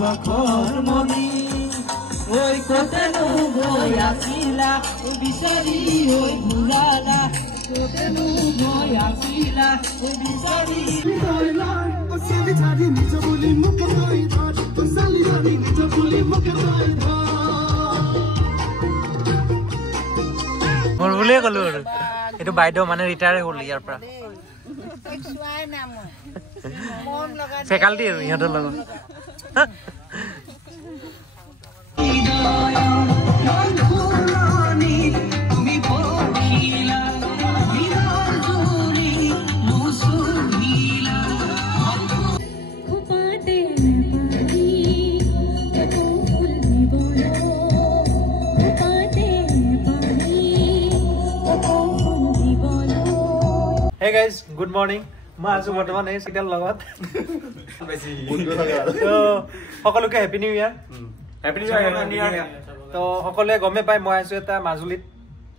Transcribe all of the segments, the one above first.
বখৰ মনি ঐ কতেনো গৈ আছিলা বিচাৰি ঐ ভুলালা কতেনো গৈ আছিলা বিচাৰি চালি চালি নিজ বুলি মোক কই ধৰ চালি চালি নিজ বুলি মোক কই ধৰ মোৰ বুলিয়ে ক'লো আৰু এইটো বাইদেউ মানে ৰিটায়াৰ হ'ল ইয়াৰ পৰা ফেকাল্টি আৰু ইহঁতৰ লগত Hey guys, good morning. মই আছো বৰ্তমান এই চিটাৰ লগত বেছি বন্ধু লগা তো সকলোকে হ্যাপি নিউ ইয়াৰ হ্যাপি নিউ ইয়াৰ তো সকলোৱে গমে পায় মই আছো এটা মাজুলীত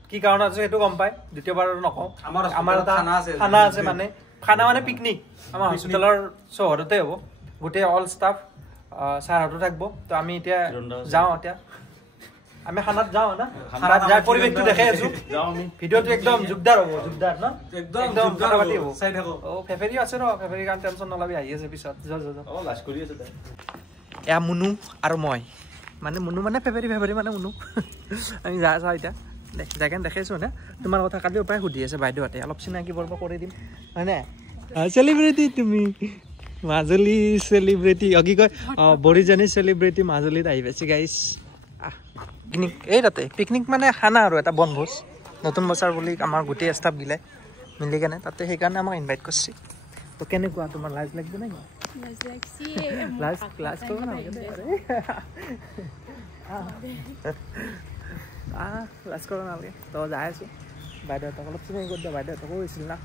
কি কাৰণ আছে সেইটো গম পায় দ্বিতীয়বাৰ নকওঁ আমাৰ এটা খানা আছে মানে খানা মানে পিকনিক আমাৰ হস্পিটেলৰ চহৰতে হ'ব গোটেই অল ষ্টাফ ছাৰহঁতো থাকিব তো আমি এতিয়া যাওঁ এতিয়া আমি খানাত যাওঁ না খানাত যা পৰিবেশটো দেখাই আছো যাওঁ আমি ভিডিওটো একদম জুগদাৰ হ'ব জুগদাৰ ন একদম কথা পাতি হ'ব চাই থাকো ও ফেফেৰি আছে ন ফেফেৰি কাম টেনচন নলবি আহি আছে পিছত যা ও লাজ কৰি আছে তাই এয়া মুনু আৰু মই মানে মুনু মানে ফেফেৰি মানে মুনু আমি যা চাও এতিয়া জাগান দেখাইছো না তোমাৰ কথা কালি উপায় সুধি আছে বাইদেউহঁতে অলপ চিনাকি বৰ্ব কৰি দিম হয়নে সেলিব্ৰিটি তুমি মাজুলী সেলিব্ৰিটি কি কয় বৰিজানি সেলিব্ৰিটি মাজুলীত আহি পাইছে গাইস পিকনিক এই তাতে পিকনিক মানে খানা আৰু এটা বনভোজ নতুন বছৰ বুলি আমাৰ গোটেই ষ্টাফ গিলে মিলি কেনে তাতে সেইকাৰণে আমাক ইনভাইট কৰিছে তো কেনেকুৱা তোমাৰ লাজ লাগিব নাই লাজ লাগছি লাজ ক্লাছ কৰিব না লাজ কৰিব নালাগে তো যাই আছো বাইদেউহঁতক অলপ চিনাকি কৰি দিয়া বাইদেউহঁতকো কৈছিল না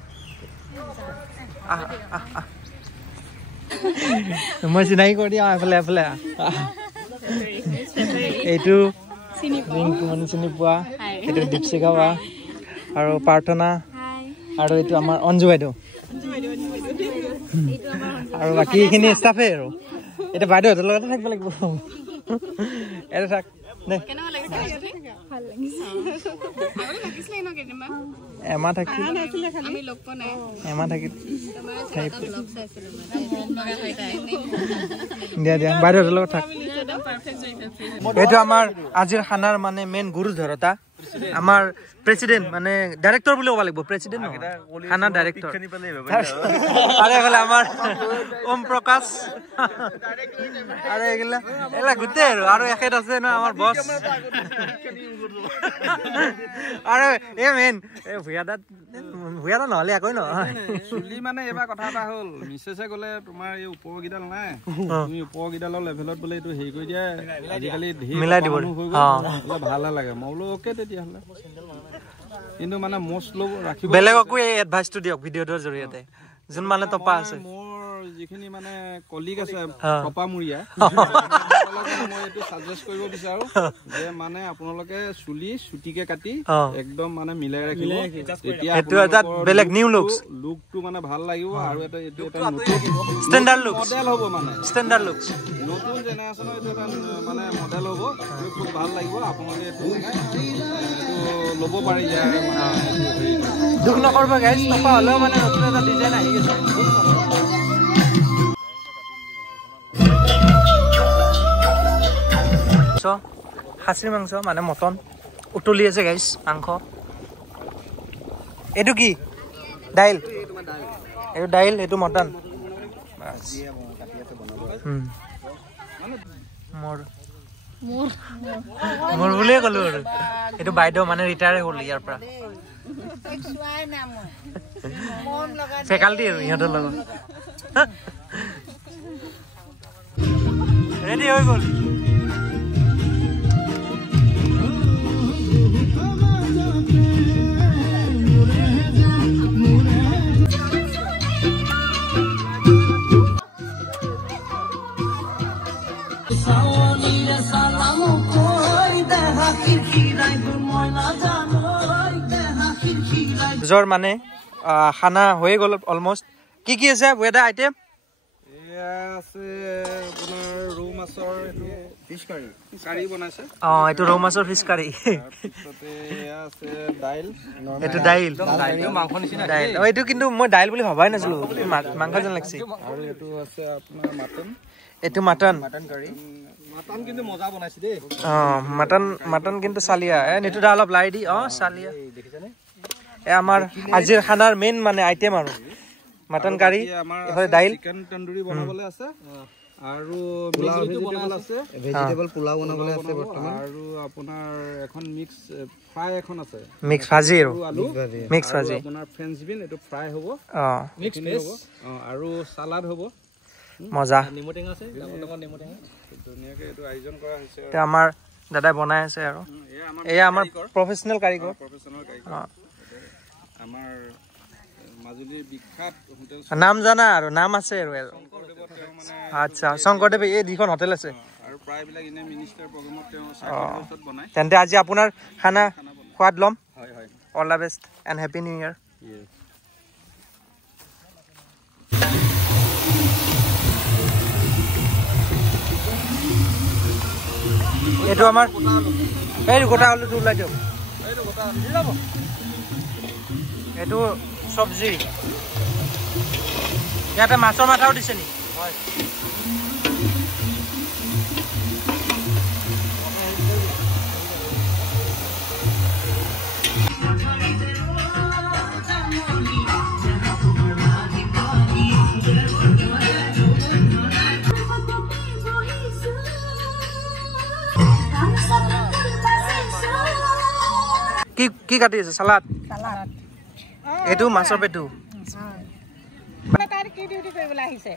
মই চিনাকি কৰি দিওঁ এফালে এফালে এইটো ৰিংকু মানে চিনি পোৱা এইটো দীপশিখা বা আৰু প্ৰাৰ্থনা আৰু এইটো আমাৰ অঞ্জু বাইদেউ আৰু বাকী এইখিনি ষ্টাফে আৰু এতিয়া বাইদেউহঁতৰ লগতে থাকিব লাগিব এটা থাক এমাহ থাকিল দিয়া দিয়া বাইদেউহঁতৰ লগত থাক এইটো আমাৰ আজিৰ খানাৰ মানে মেইন গুৰু ধৰতা আমাৰ প্ৰেসিডেন্ট মানে ডাইৰেক্টৰ বুলি ক'ব লাগিব প্ৰেসিডেন্ট খানা ডাইৰেক্টৰ আৰে বলে আমাৰ ওম প্ৰকাশ আৰে এগুলা এলা গুতে আৰু এখেত আছে না আমাৰ বস আৰে এ মেইন এ ভুয়াদা নহলে একই ন চুলি মানে এবাৰ কথা এটা হ'ল মিছেছে গলে তোমাৰ এই ওপৰগিডাল নাই তুমি ওপৰগিডালৰ লেভেলত বলে এইটো হেৰি কৰি দিয়া আজিকালি মিলাই দিব ভাল লাগে মই বোলো ওকে তেতিয়া হলে কিন্তু মানে মোস্ট লোক ৰাখিব বেলেগকো এই এডভাইসটো দিয়ক ভিডিওটোৰ জৰিয়তে যোন মানে টপা আছে মোৰ যিখিনি মানে কলিগ আছে টপা মুৰিয়া মই এইটো সাজেষ্ট কৰিব বিচাৰো যে মানে আপোনালোকে চুলি ছুটিকে কাটি একদম মানে মিলাই ৰাখিব তেতিয়া এটো এটা বেলেগ নিউ লুকটো মানে ভাল লাগিব আৰু এটা নতুন ষ্টেন্ডাৰ্ড লুক মডেল হ'ব মানে ষ্টেন্ডাৰ্ড লুক নতুন জেনাৰেশ্যনৰ এইটো এটা মানে মডেল হ'ব খুব ভাল লাগিব আপোনালোকে এইটো ল'ব পাৰে ইয়াৰ দুখ নকৰবা গাইজ টপা হ'লেও মানে নতুন এটা ডিজাইন আহি গৈছে খাচী মাংস মানে মটন উতলি আছে গাইজ মাংস এইটো কি দাইল এইটো দাইল এইটো মটন মোৰ বুলিয়ে ক'লো আৰু এইটো বাইদেউ মানে ৰিটায়াৰ হ'ল ইয়াৰ পৰা ফেকাল্টি আৰু ইহঁতৰ লগত ৰেডি হৈ গ'ল জৰ মানে খানা হৈ গ'ল অলমোস্ট কি আছে বুয়েদা আইটেম এয়া আছে আপোনাৰ ৰৌ মাছৰ ফিশ কাৰি বনাইছে এইটো ৰৌ মাছৰ ফিশ কাৰি তাৰপিছতে এয়া আছে দাইল এইটো দাইল মাংস নিচিনা দাইল এইটো কিন্তু মই দাইল বুলি ভাবাই নাছিলো মাংস যেন লাগছে আৰু এইটো আছে আপোনাৰ মাটন এইটো মাটন কাৰি মাটন কিন্তু মজা বনাইছে দেই মাটন কিন্তু চালিয়া নিতুদা অলপ লাই দি চালিয়া দেখিছানে আমাৰ আজিৰ খানাৰ মেইন মানে আইটেম আৰু মাটন কাৰি এফালে দাইল চিকেন তন্দুৰি বনাবলৈ আছে আৰু ভেজিটেবল পোলাও বনাবলৈ আছে বৰ্তমান আৰু আপোনাৰ এখন মিক্স ফ্ৰাই এখন আছে মিক্স ভাজি আপোনাৰ ফ্ৰেঞ্চ বিন এটো ফ্ৰাই হ'ব মিক্স হ'ব আৰু সালাড হ'ব মজা নেমু টেঙা আছে ধুনীয়াকৈ এটো আয়োজন কৰা হৈছে তে আমাৰ দাদাই বনাই আছে আৰু এয়া আমাৰ প্ৰফেশনাল কাৰিকৰ আমাৰ মাজুলীৰ বিখ্যাত হোটেল নাম জানা আৰু নাম আছে আৰু আচ্ছা শংকৰদেৱ এই দুখন হোটেল আছে আৰু প্ৰায়বিলাক ইনে মিনিষ্টাৰ প্ৰগ্ৰামত তেওঁ সাৰ্ভিছত বনায় তেন্তে আজি আপোনাৰ খানা সোৱাদ লম হয় all the best and happy new ইয়াৰ এইটো আমাৰ এইটো গোটা আলুটো ওলাই দিয়ক এইটো চব্জি ইয়াতে মাছৰ মাথাও দিছে নি হয় কি কাটি আছে সালাড এইটো মাছৰ পেটু তাৰ কি ডিউটি কৰিবলৈ আহিছে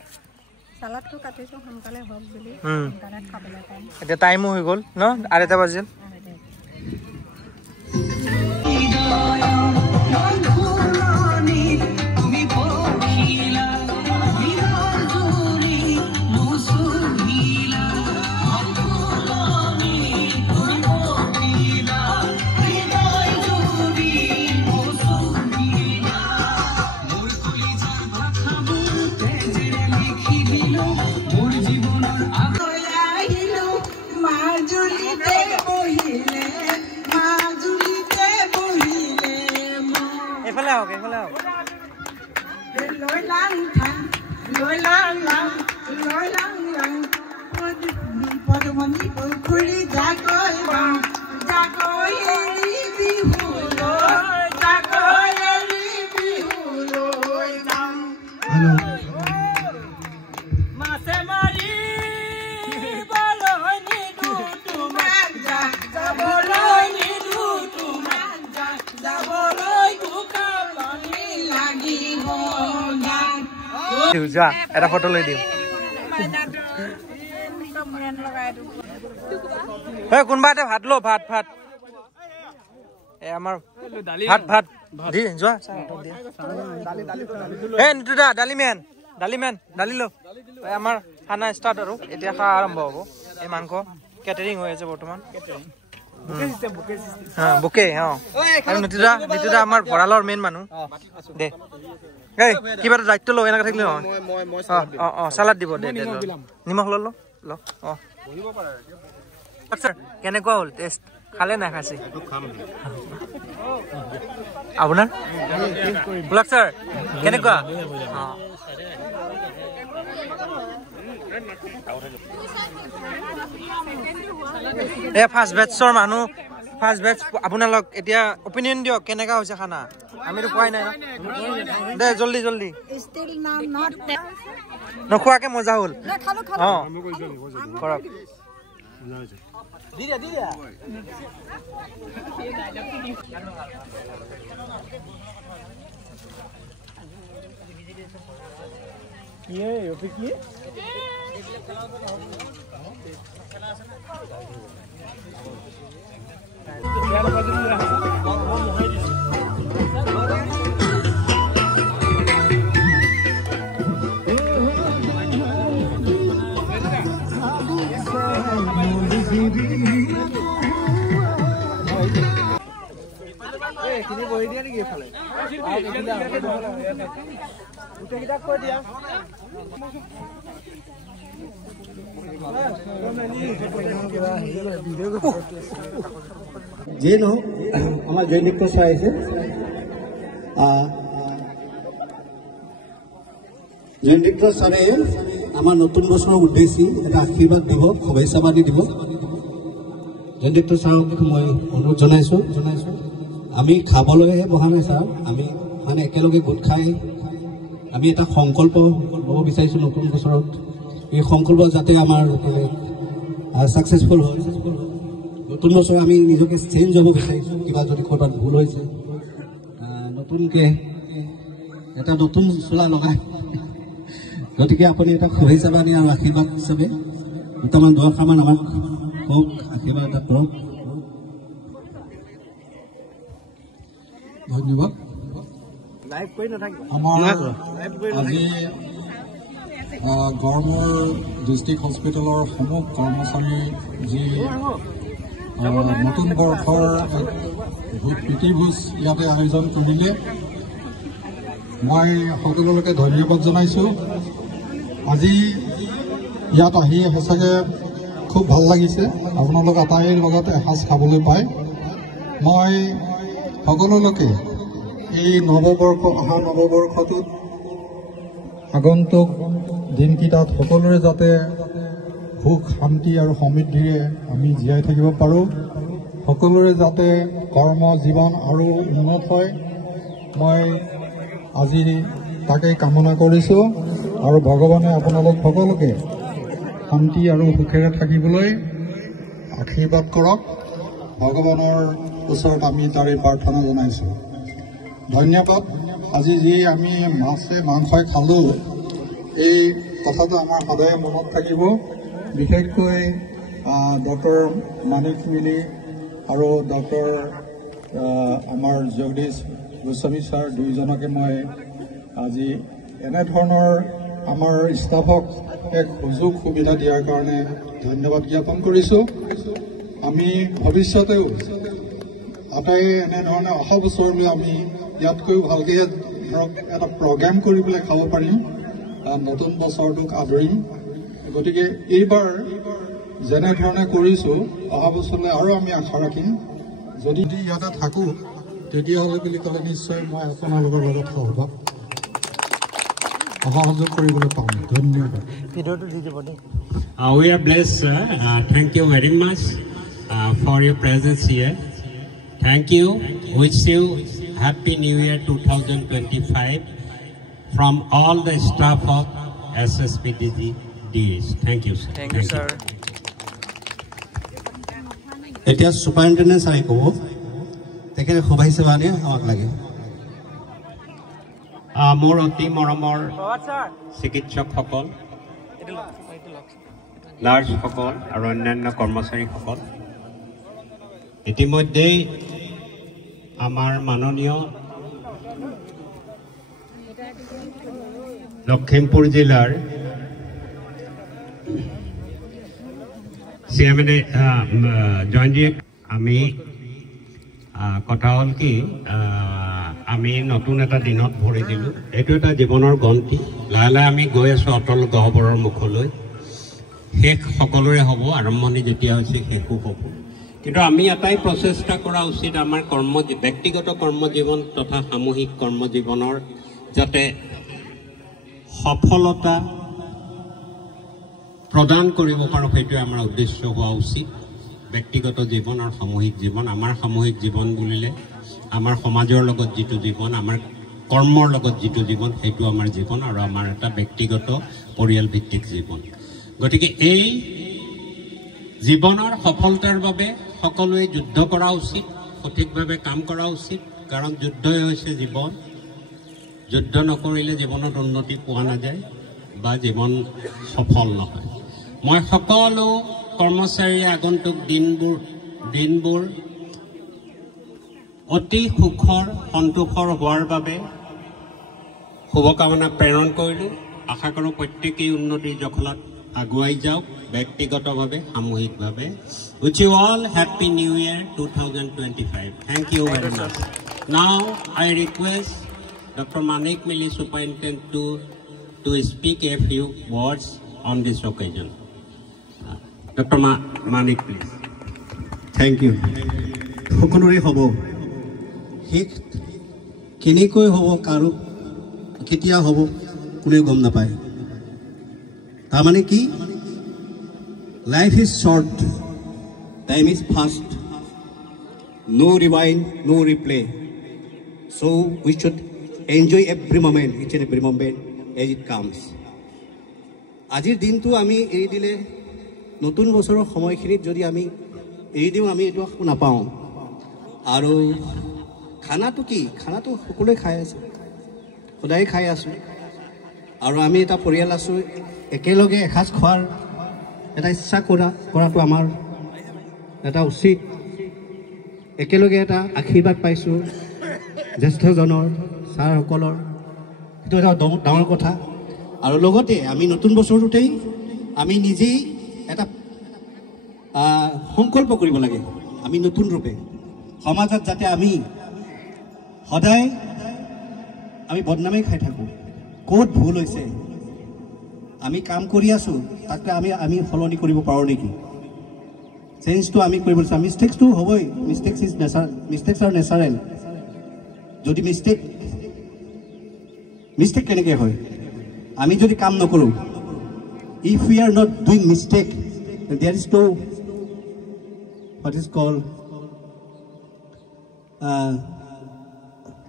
সালাডটো কাটিছো সোনকালে হওক বুলি সোনকালে খাবলৈ টাইম এটা টাইমো হৈ গ'ল ন আৰু এটা বাজিল এইফালে আহক লৈ লাং পদমণি পুখুৰী জাকৈ এৰি বিহু লৈ যাম মাছে মাৰি যা এটা ফটো লৈ দিম কোনোবা এটা ভাত লো ভাত আমাৰ ভাত দি যোৱা নিতুদা দালি লো আমাৰ খানা ষ্টাৰ্ট আৰু এতিয়া খোৱা আৰম্ভ হ'ব এই মাংস কেটাৰিং হৈ আছে বৰ্তমান বুকে আৰু নিতুদা আমাৰ ভঁৰালৰ মেইন মানুহ দে কিবা এটা দায়িত্ব ল এনেকে থাকিলে চালাড দিব দে নিমখ ল কেনেকুৱা হ'ল টেষ্ট খালে নাই খাইছে আপোনাৰ ব্লক ছাৰ কেনেকুৱা ফাৰ্ষ্ট বেটছৰ মানুহ ফাৰ্ষ্ট বেটছ আপোনালোক এতিয়া অপিনিয়ন দিয়ক কেনেকা হৈছে খানা আমিতো খোৱাই নাই দে জলদি নোখোৱাকে মজা হ'ল কৰক যিয়ে নহওক আমাৰ জয়ন্ত ছাৰ আহিছে জয়ন্ত ছাৰে আমাৰ নতুন বছৰৰ উদ্দেশ্যি এটা আশীৰ্বাদ দিব শুভেচ্ছা বাণী দিব জয়ন্ত ছাৰক মই অনুৰোধ জনাইছোঁ আমি খাবলৈহে বহা নাই ছাৰ আমি মানে একেলগে গোট খাই আমি এটা সংকল্প ল'ব বিচাৰিছোঁ নতুন বছৰত এই সংকল্প যাতে আমাৰ ছাকচেছফুল হয় নতুন বছৰ আমি নিজকে চেঞ্জ হ'ব বিচাৰিছোঁ কিবা যদি ক'ৰবাত ভুল হৈছে নতুনকৈ এটা নতুন চোলা লগাই গতিকে আপুনি এটা শুভেচ্ছা বাণী আৰু আশীৰ্বাদ হিচাপে দুটামান দহটামান আমাক কওক আশীৰ্বাদ এটা কৰক ধন্যবাদ আমাৰ আজি গড়মূৰ ডিষ্ট্ৰিক্ট হস্পিটেলৰ সমূহ কৰ্মচাৰী যি নতুন বৰ্ষৰ প্ৰীতিভোজ ইয়াতে আয়োজন কৰিলে মই সকলোকে ধন্যবাদ জনাইছোঁ আজি ইয়াত আহি সঁচাকৈ খুব ভাল লাগিছে আপোনালোক আটাইৰ লগত এসাঁজ খাবলৈ পাই মই সকলোকে এই নৱবৰ্ষ অহা নৱবৰ্ষটোত আগন্তুক দিনকেইটাত সকলোৰে যাতে সুখ শান্তি আৰু সমৃদ্ধিৰে আমি জীয়াই থাকিব পাৰোঁ সকলোৰে যাতে কৰ্ম জীৱন আৰু উন্নত হয় মই আজি তাকেই কামনা কৰিছোঁ আৰু ভগৱানে আপোনালোক সকলোকে শান্তি আৰু সুখেৰে থাকিবলৈ আশীৰ্বাদ কৰক ভগৱানৰ ওচৰত আমি তাৰে প্ৰাৰ্থনা জনাইছোঁ ধন্যবাদ আজি যি আমি মাংসই খালোঁ এই কথাটো আমাৰ সদায় মনত থাকিব বিশেষকৈ ডক্টৰ মানিক মিলি আৰু ডক্টৰ আমাৰ জগদীশ গোস্বামী ছাৰ দুইজনকে মই আজি এনেধৰণৰ আমাৰ ষ্টাফক এক সুযোগ সুবিধা দিয়াৰ কাৰণে ধন্যবাদ জ্ঞাপন কৰিছোঁ আমি ভৱিষ্যতেও আটাই এনেধৰণে অহা বছৰলৈ আমি ইয়াতকৈ ভালকৈ ধৰক এটা প্ৰগ্ৰেম কৰি পেলাই খাব পাৰিম নতুন বছৰটোক আদৰিম গতিকে এইবাৰ যেনেধৰণে কৰিছোঁ অহা বছৰলৈ আৰু আমি আশা ৰাখিম যদি ইয়াতে থাকোঁ তেতিয়াহ'লে বুলি ক'লে নিশ্চয় মই আপোনালোকৰ লগত সহযোগ কৰিবলৈ পাম ধন্যবাদ We are blessed, sir. Thank you very much for your presence here. Thank you. Wish you Happy New Year 2025 from all the staff of SSPDS. Thank you, sir. Thank you, sir. এতিয়া superintendent ছাৰে ক'ব তেখেতে শুভেচ্ছা বাণী আমাক লাগে মোৰ অতি মৰমৰ চিকিৎসকসকল নাৰ্ছসকল আৰু অন্যান্য কৰ্মচাৰীসকল ইতিমধ্যেই আমাৰ মাননীয় লখিমপুৰ জিলাৰ CMA জয়ন্তী আমি কথা হ'ল কি আমি নতুন এটা দিনত ভৰি দিলোঁ এইটো এটা জীৱনৰ গন্তি লাহে লাহে আমি গৈ আছোঁ অটল গহ্বৰৰ মুখলৈ শেষ সকলোৰে হ'ব আৰম্ভণি যেতিয়া হৈছে শেষো হ'ব কিন্তু আমি এটাই প্ৰচেষ্টা কৰা উচিত আমাৰ ব্যক্তিগত কৰ্মজীৱন তথা সামূহিক কৰ্মজীৱনৰ যাতে সফলতা প্ৰদান কৰিব পাৰোঁ সেইটোৱে আমাৰ উদ্দেশ্য হোৱা উচিত ব্যক্তিগত জীৱন আৰু সামূহিক জীৱন আমাৰ সামূহিক জীৱন বুলিলে আমাৰ সমাজৰ লগত যিটো জীৱন আমাৰ কৰ্মৰ লগত যিটো জীৱন সেইটো আমাৰ জীৱন আৰু আমাৰ এটা ব্যক্তিগত পৰিয়াল ভিত্তিক জীৱন গতিকে এই জীৱনৰ সফলতাৰ বাবে সকলোৱে যুদ্ধ কৰা উচিত সঠিকভাৱে কাম কৰা উচিত কাৰণ যুদ্ধই হৈছে জীৱন যুদ্ধ নকৰিলে জীৱনত উন্নতি পোৱা নাযায় বা জীৱন সফল নহয় মই সকলো কৰ্মচাৰীৰ আগন্তুক দিনবোৰ অতি সুখৰ সন্তোষৰ হোৱাৰ বাবে শুভকামনা প্ৰেৰণ কৰিলোঁ আশা কৰোঁ প্ৰত্যেকেই উন্নতিৰ জখলাত আগুৱাই যাওক ব্যক্তিগতভাৱে সামূহিকভাৱে wish you all happy new year 2025 thank you very much now I request doctor Manik মিলি superintendent to speak a few words on this occasion Dr. Manik, please. Thank you. সকলোৰে হ'ব শেষ কেনেকৈ হ'ব কাৰো কেতিয়া হ'ব কোনেও গম নাপায় তাৰমানে কি life is short time is fast no rewind no replay so we should enjoy every moment each and every moment as it comes আজিৰ দিনটো আমি এৰি দিলে নতুন বছৰৰ সময়খিনিত যদি আমি এৰি দিওঁ আমি এইটো নাপাওঁ আৰু খানাটো কি খানাটো সকলোৱে খাই আছে সদায় খাই আছোঁ আৰু আমি এটা পৰিয়াল আছোঁ একেলগে এসাঁজ খোৱাৰ এটা ইচ্ছা কৰাটো আমাৰ এটা উচিত একেলগে এটা আশীৰ্বাদ পাইছোঁ জ্যেষ্ঠজনৰ ছাৰসকলৰ সেইটো এটা ডাঙৰ কথা আৰু লগতে আমি নতুন বছৰটোতেই আমি নিজেই এটা সংকল্প কৰিব লাগে আমি নতুন ৰূপে সমাজত যাতে আমি সদায় আমি বদনামেই খাই থাকোঁ ক'ত ভুল হৈছে আমি কাম কৰি আছোঁ তাকে আমি সলনি কৰিব পাৰোঁ নেকি চেঞ্জটো আমি কৰিব লাগিব মিষ্টেকছটো হ'বই মিষ্টেকছ আৰ নেচাৰেল যদি মিষ্টেক কেনেকৈ হয় আমি যদি কাম নকৰোঁ if we are not doing mistake there is no what is called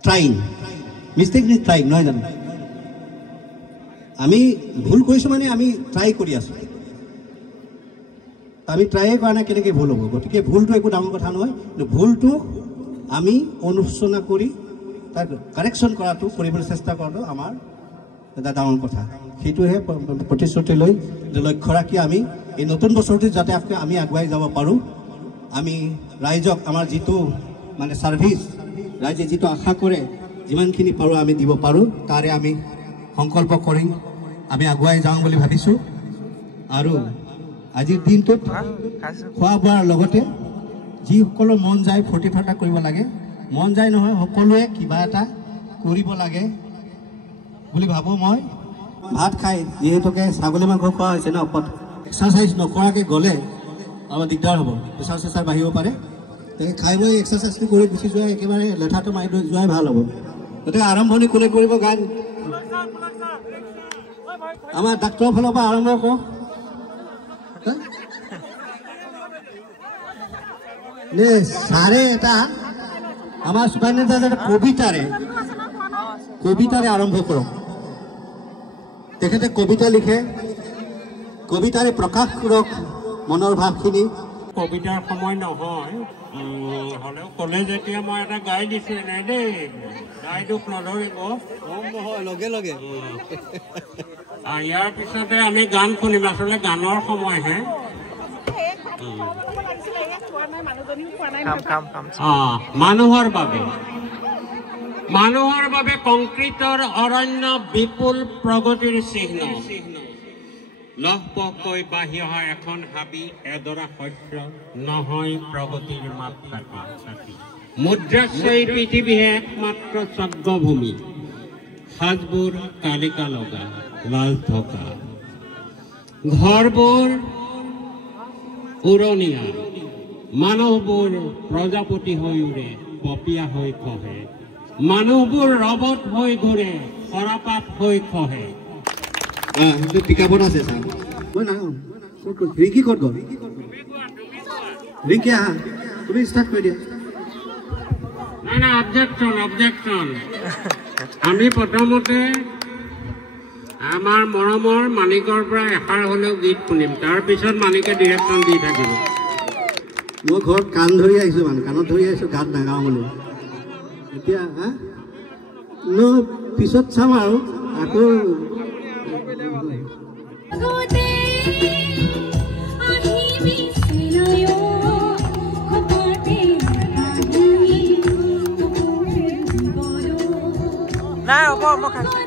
trying mistake is trying নহয় জানো আমি ভুল কৰিছোঁ মানে আমি ট্ৰাই কৰি আছোঁ আমি ট্ৰাইয়ে কৰা নাই কেনেকৈ ভুল হ'ব গতিকে ভুলটো একো ডাঙৰ কথা নহয় কিন্তু ভুলটো আমি অনুশোচনা কৰি তাক কাৰেকশ্যন কৰাটো কৰিবলৈ চেষ্টা কৰাটো আমাৰ এটা ডাঙৰ কথা সেইটোহে প্ৰতিশ্ৰুতি লৈ লক্ষ্য ৰাখি আমি এই নতুন বছৰটো যাতে আমি আগুৱাই যাব পাৰোঁ আমি ৰাইজক আমাৰ যিটো মানে ছাৰ্ভিচ ৰাইজে যিটো আশা কৰে যিমানখিনি পাৰোঁ আমি দিব পাৰোঁ তাৰে আমি সংকল্প কৰি আমি আগুৱাই যাওঁ বুলি ভাবিছোঁ আৰু আজিৰ দিনটোত খোৱা বোৱাৰ লগতে যিসকলৰ মন যায় ফূৰ্তি ফাৰ্তা কৰিব লাগে মন যায় নহয় সকলোৱে কিবা এটা কৰিব লাগে বুলি ভাবোঁ মই ভাত খাই যিহেতুকে ছাগলী মাংস খোৱা হৈছে ন এক্সাৰচাইজ নকৰাকৈ গ'লে আমাৰ দিগদাৰ হ'ব প্ৰেছাৰ চেছাৰ বাঢ়িব পাৰে গতিকে খাই বৈ এক্সাৰচাইজটো কৰি গুচি যোৱাই একেবাৰে লেঠাটো মাৰি যোৱাই ভাল হ'ব গতিকে আৰম্ভণি কোনে কৰিব গান আমাৰ ডাক্তৰৰ ফালৰ পৰা আৰম্ভ কৰোঁ নে ছাৰে এটা আমাৰ সুপাৰিণ্টেণ্ডেণ্টে এটা কবিতাৰে আৰম্ভ কৰক তেখেতে কবিতা লিখে কবিতাৰে প্ৰকাশ কৰক মনৰ ভাৱখিনি কবিতাৰ সময় নহয় হ'লেও ক'লে যেতিয়া মই এটা গাই দিছোঁ নাই দেই গাই দুখ নধৰিব লগে লগে ইয়াৰ পিছতে আমি গান শুনিম আচলতে গানৰ সময়হে মানুহৰ বাবে কংক্ৰিটৰ অৰণ্য বিপুল প্ৰগতিৰ চিহ্ন লহপহকৈ বাঢ়ি অহা এখন হাবি এডৰা শস্য নহয় প্ৰগতিৰ মাপকাঠি মুদ্ৰাশ্ৰয়ী পৃথিৱীহে একমাত্ৰ স্বৰ্গভূমি সাজবোৰ কালিকা লগা লাল থকা ঘৰবোৰ উৰণীয়া মানুহবোৰ প্ৰজাপতি হৈ উৰে পপীয়া হৈ খহে মানুহবোৰ ৰবট হৈ ঘূৰে সৰাপাত হৈ খহে পিকাপত আছে ছাৰ মই নাগাওঁ ৰিংকি ক'ত গ'ল ৰিংকি আহা তুমি ষ্টাৰ্ট কৰি দিয়া নাই অবজেকশ্যন আমি প্ৰথমতে আমাৰ মৰমৰ মানিকৰ পৰা এষাৰ হ'লেও গীত শুনিম তাৰপিছত মানিকে ডিৰেকশ্যন দি থাকিব মই ঘৰত কাণ ধৰি আহিছোঁ মানে কাণত ধৰি আহিছোঁ গাত নাগাওঁ বুলি এতিয়া পিছত চাম আৰু আকৌ নাই হ'ব মই খাইছোঁ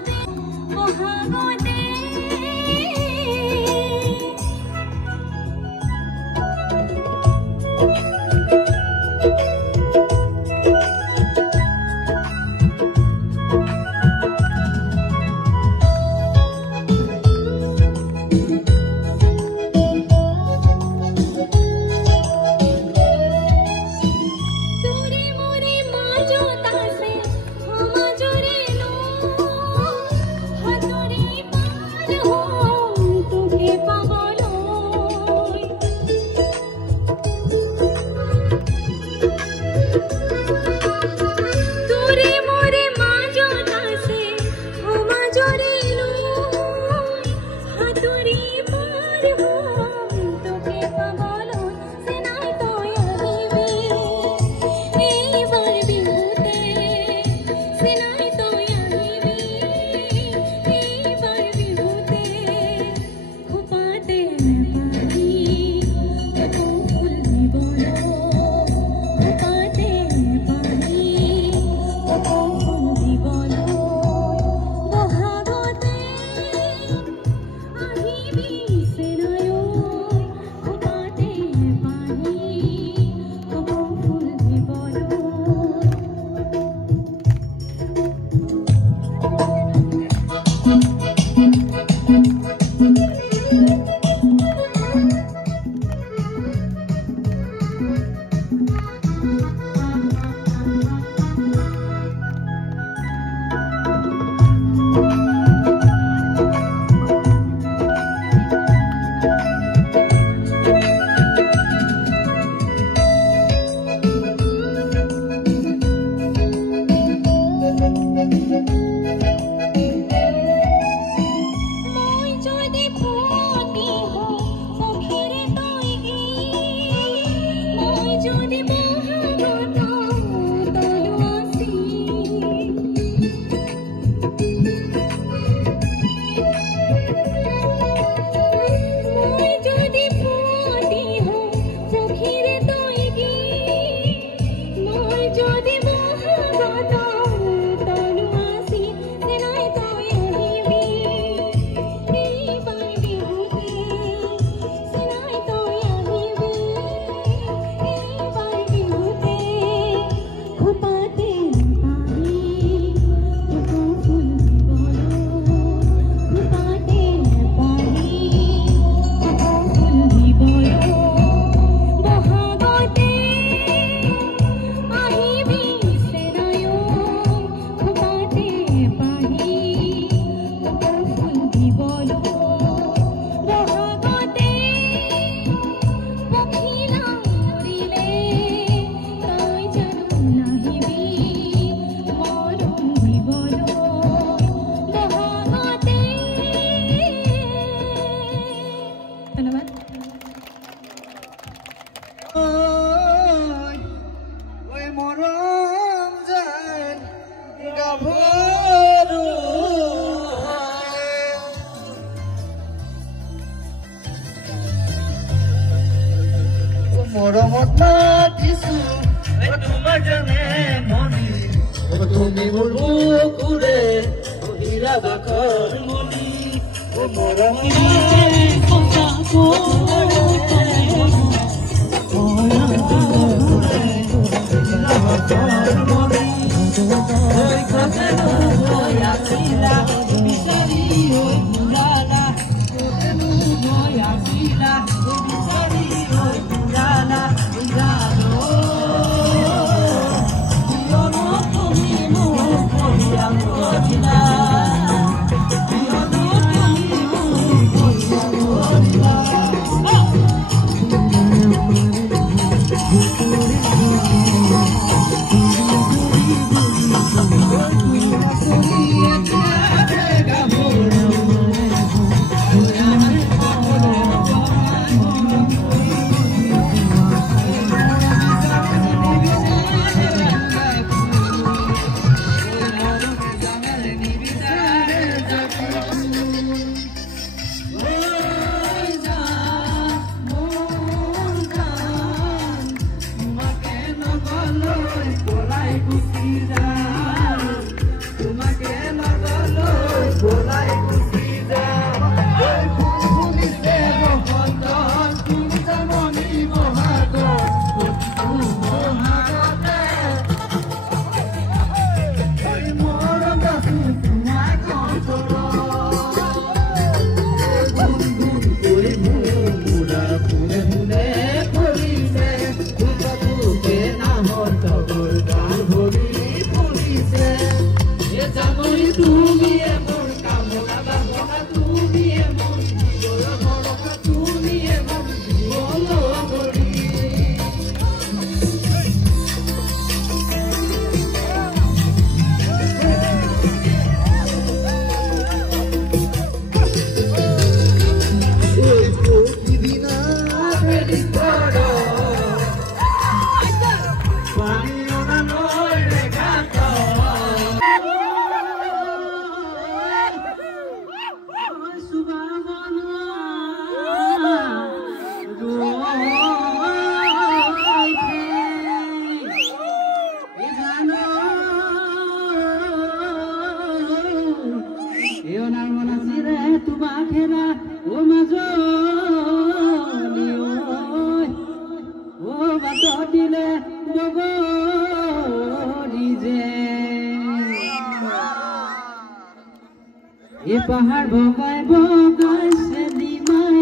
পাহাৰ বগাই বগাই চেনিমাই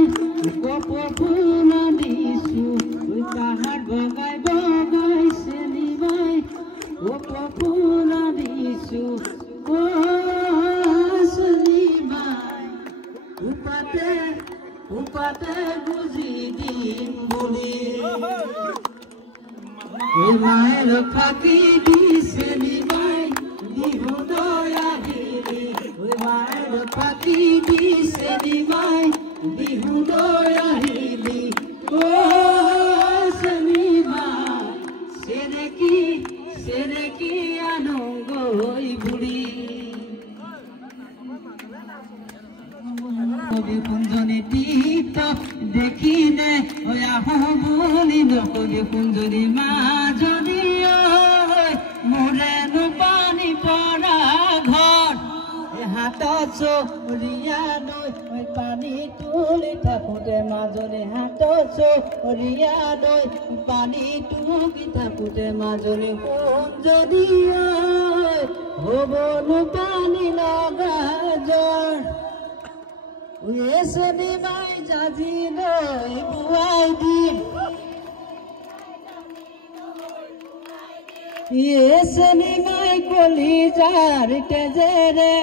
কপ ফুলা দিছো পাহাৰ বগাই বগাই চেনিমাই কপ ফুলা দিছো চেনিমাই উপাতে বুজি দিম বুলি মায়ের ফাঁকি দিছে নিমাই বিহুদয় আহিলি মায়ের ফাঁকি দিছে নিমাই বিহুদয় আহিলি নিমাই সেনেকি আনগৈ বুড়ি কবি কুঞ্জনী তীৰ্থ দেখিলে বুলি নকবি কুঞ্জনী মাজনী মোৰেনো পানী পৰা ঘৰ হাতত চৰিয়া লৈ পানী তুলি থাকোঁতে মাজনী হাতত চৰিয়া লৈ পানী তুলি থাকোঁতে মাজনী কুঞ্জনী হ'বনো পানী লগা জ্বৰ চেনিমাই জাজি লৈ বুৱাই দিম চেনিমাই কলিজাৰ তেজেৰে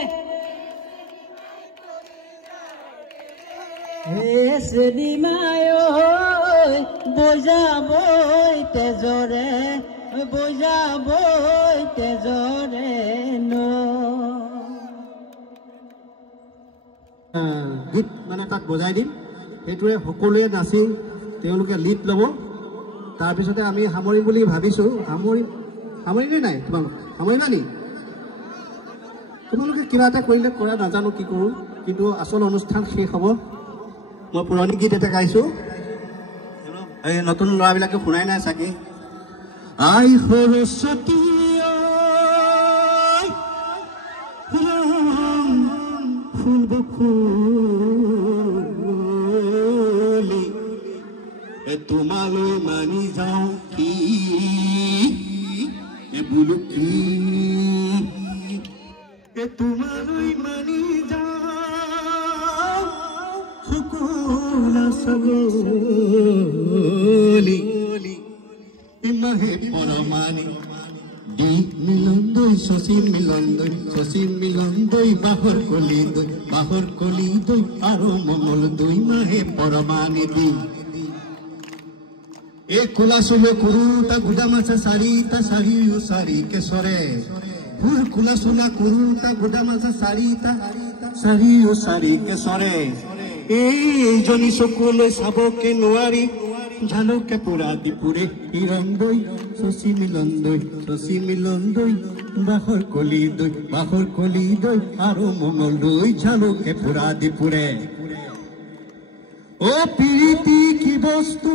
চেনিমাই বজাবই তেজৰে গীত মানে তাত বজাই দিম সেইটোৱে সকলোৱে নাচি তেওঁলোকে লিড ল'ব তাৰপিছতে আমি সামৰিম বুলি ভাবিছোঁ সামৰিলে নাই তোমালোক সামৰিবা নি তোমালোকে কিবা এটা কৰিলে কৰা নাজানো কি কৰোঁ কিন্তু আচল অনুষ্ঠান শেষ হ'ব মই পুৰণি গীত এটা গাইছোঁ এই নতুন ল'ৰাবিলাকে শুনাই নাই চাগে আই সৰস্বতী তোমালৈ মানি যাওঁ কি বোলো কি তোমালৈ মানি যাওঁ সকলো ছাগলী মাহে পৰমানি দিক মিলন দৈ শশী মিলন দৈ বাহৰ কলি দৈ আৰু মঙল দৈ মাহে পৰমানি দি এ কোলা চুলো কুৰুতা গুডা মাছা চাৰিটা চাৰিও চাৰি কেশৰে ফুল কোলা চোলা কুৰুতা গুডা মাছা চাৰিটা চাৰিও চাৰি কেশৰে এইজনী চকুলৈ চাবকে নোৱাৰি ঝালকে পুৰা দিপুৰে হিৰণ দৈ শশী মিলন দৈ বাহৰ কলি দৈ আৰু মঙল দৈ ঝালকে পুৰা দিপুৰে ও প্ৰীতি কি বস্তু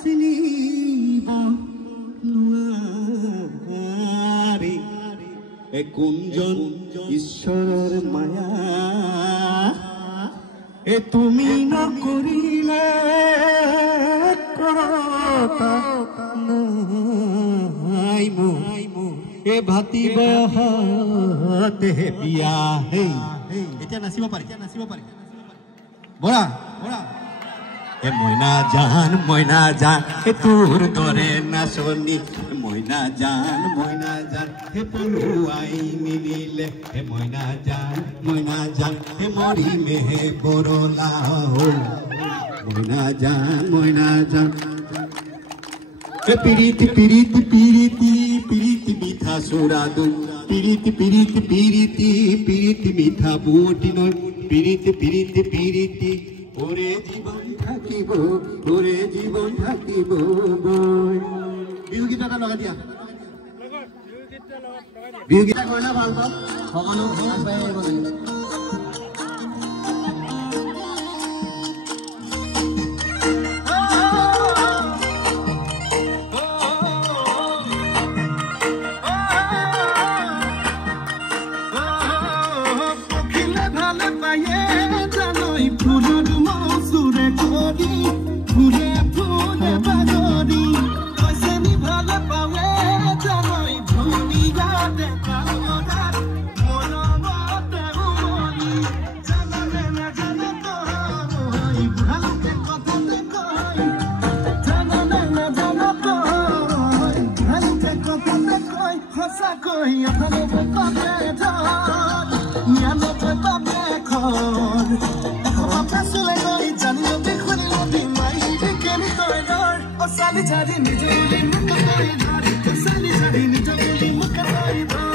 চিনিব নোৱাৰি কোনজন ঈশ্বৰৰ মায়া তুমি নকৰিলে নাই মোৰ ভাতিব বিয়া এতিয়া নাচিব পাৰি বৰা মইনা জান তোৰ দৰে নাচনি মইনা জান হে পলুৱাই মিলিলে হে মইনা জান মৰি মেহে বৰলা হ'ল মইনা জান পিৰিতি মিঠা চোৰা দৈ পিৰিতি মিঠা বুটি নৈ পিৰিতি ওৰে জীবন থাকিব বিহু গীত এটা লগাই দিয়া বিহু গীত কৰিলে ভাল পাওঁ সকলো আগবাঢ়ি আহিব লাগিব Mona साली झारी निज बोली मुख कोई धार साली झारी निज बोली मुख कोई धार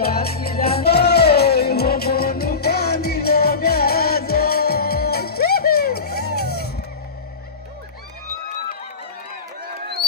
Bati